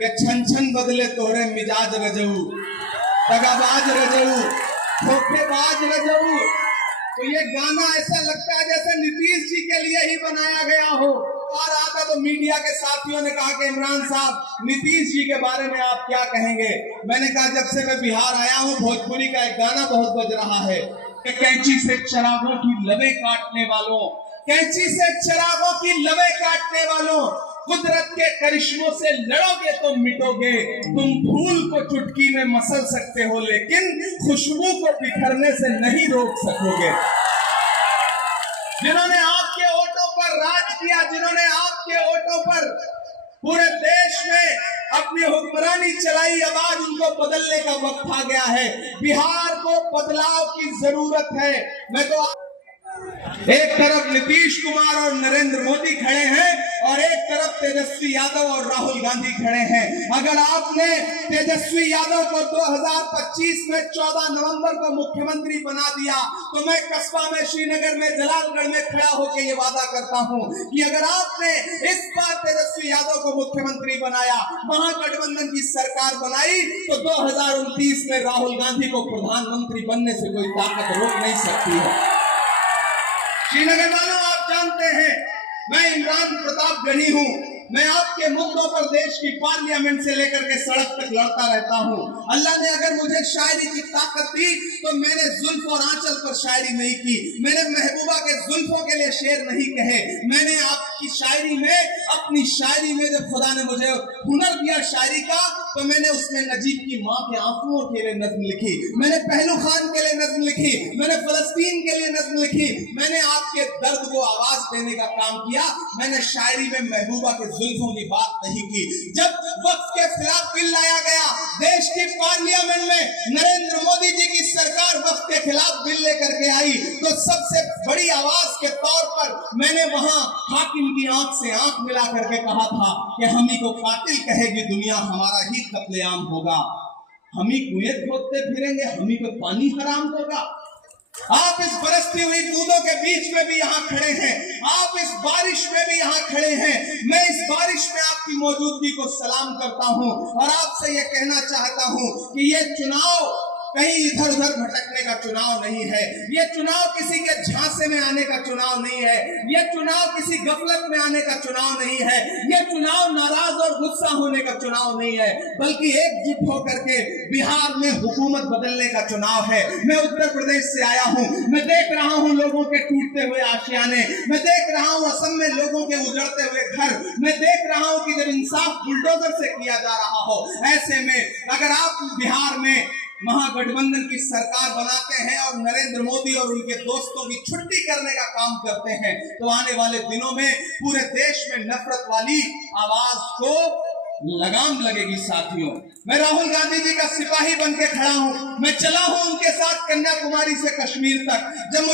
के छन छन बदले तोहरे मिजाज रजऊ, दगाबाज रजऊ, धोखेबाज रजऊ। तो ये गाना ऐसा लगता है जैसे नीतीश जी के लिए ही बनाया गया हो। और आता तो मीडिया के साथियों ने कहा कि इमरान साहब नीतीश जी के बारे में आप क्या कहेंगे। मैंने कहा जब से मैं बिहार आया हूँ भोजपुरी का एक गाना बहुत बज रहा है कि कैंची से चिरागों की लबें काटने वालों, कैंची से चिरागों की लबें काटने वालों, कुदरत के करिश्मों से लड़ोगे तो मिटोगे। तुम फूल को चुटकी में मसल सकते हो लेकिन खुशबू को बिखरने से नहीं रोक सकोगे। जिन्होंने आपके वोटों पर राज किया, जिन्होंने आपके वोटों पर पूरे देश में अपनी हुक्मरानी चलाई, अब आज उनको बदलने का वक्त आ गया है। बिहार को बदलाव की जरूरत है। मैं तो एक तरफ नीतीश कुमार और नरेंद्र मोदी खड़े हैं और एक तरफ तेजस्वी यादव और राहुल गांधी खड़े हैं। अगर आपने तेजस्वी यादव को 2025 में 14 नवंबर को मुख्यमंत्री बना दिया तो मैं कस्बा में, श्रीनगर में, जलालगढ़ में खड़ा होकर ये वादा करता हूं कि अगर आपने इस बार तेजस्वी यादव को मुख्यमंत्री बनाया, महागठबंधन की सरकार बनाई, तो 2029 में राहुल गांधी को प्रधानमंत्री बनने से कोई ताकत रोक नहीं सकती है। श्रीनगर वालों, आप जानते हैं मैं इमरान प्रतापगढ़ी हूं। मैं आपके मुद्दों पर देश की पार्लियामेंट से लेकर के सड़क तक लड़ता रहता हूं। अल्लाह ने अगर मुझे शायरी की ताकत दी तो मैंने जुल्फ और आंचल पर शायरी नहीं की, मैंने महबूबा के जुल्फों के लिए शेर नहीं कहे। मैंने आपकी शायरी में, अपनी शायरी में जब खुदा ने मुझे हुनर दिया शायरी का, तो मैंने उसमें नजीब की माँ के आंसुओं के लिए नज्म लिखी, मैंने पहलू खान के लिए नज्म लिखी, मैंने फलस्तीन के लिए नज्म लिखी। मैंने आपके दर्द को आवाज देने का काम किया। मैंने शायरी में महबूबा के जुल्फों की बात नहीं की। जब वक्फ के खिलाफ बिल लाया गया देश की पार्लियामेंट में, नरेंद्र मोदी जी की सरकार वक्फ के खिलाफ बिल लेकर के आई, तो सबसे बड़ी आवाज के तौर पर मैंने वहां हाकिम की आंख से आंख मिला करके कहा था कि हम ही को कातिल कहेगी दुनिया, हमारा ही कत्लेआम होगा। हम ही कुएं खोदते फिरेंगे, हम ही को पानी हराम होगा। आप इस बरसती हुई बूंदों के बीच में भी यहाँ खड़े हैं, आप इस बारिश में भी यहाँ खड़े हैं। मैं इस बारिश में आपकी मौजूदगी को सलाम करता हूँ और आपसे ये कहना चाहता हूँ कि ये चुनाव कहीं इधर उधर भटकने का चुनाव नहीं है। ये चुनाव किसी के झांसे में आने का चुनाव नहीं है। ये चुनाव किसी गफलत में आने का चुनाव नहीं है। ये चुनाव नाराज और गुस्सा होने का चुनाव नहीं है, बल्कि एकजुट होकर के बिहार में हुकूमत बदलने का चुनाव है। मैं उत्तर प्रदेश से आया हूँ, मैं देख रहा हूँ लोगों के टूटते हुए आशियाने, मैं देख रहा हूँ असम में लोगों के उजड़ते हुए घर, मैं देख रहा हूँ कि जब इंसाफ बुलडोजर से किया जा रहा हो, ऐसे में अगर आप बिहार में महागठबंधन की सरकार बनाते हैं और नरेंद्र मोदी और उनके दोस्तों की छुट्टी करने का काम करते हैं, तो आने वाले दिनों में पूरे देश में नफरत वाली आवाज को लगाम लगेगी। साथियों, मैं राहुल गांधी जी का सिपाही बन के खड़ा हूं। मैं चला हूं उनके साथ कन्याकुमारी से कश्मीर तक। जब